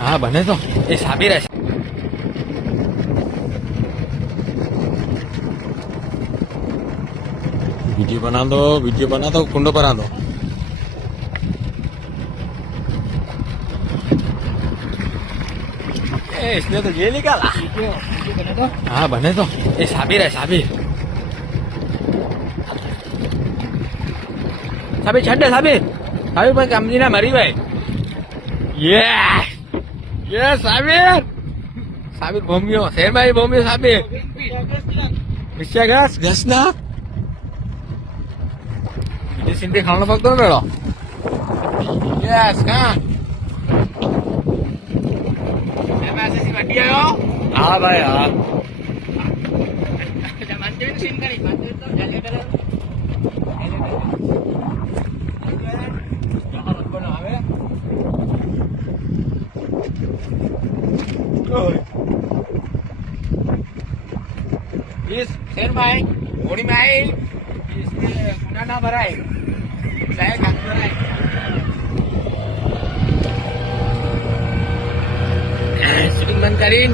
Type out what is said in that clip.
हाँ बने तो ये साबिर है। वीडियो बना दो कुंडो बना दो। इसने तो ये निकाला। हाँ बने तो ये साबिर है। साबिर साबिर छड्डे साबिर साबिर पर कमजी ना मरी भाई। ये साबिर साबिर भूमियो शेर भाई भूमियो साबिर मिस्टर घस ना ini sini kalau faktor dulu. Yes kan. masih si Madia yo. हाँ भाई हाँ. mandirin sini kali mandirin tuh jalan jalan. Jangan lupa nama ya. Yes, शेर भाई घोड़ी में आई इसमें गुना ना भरा है saya kan भरा है शूटिंग बंद करीन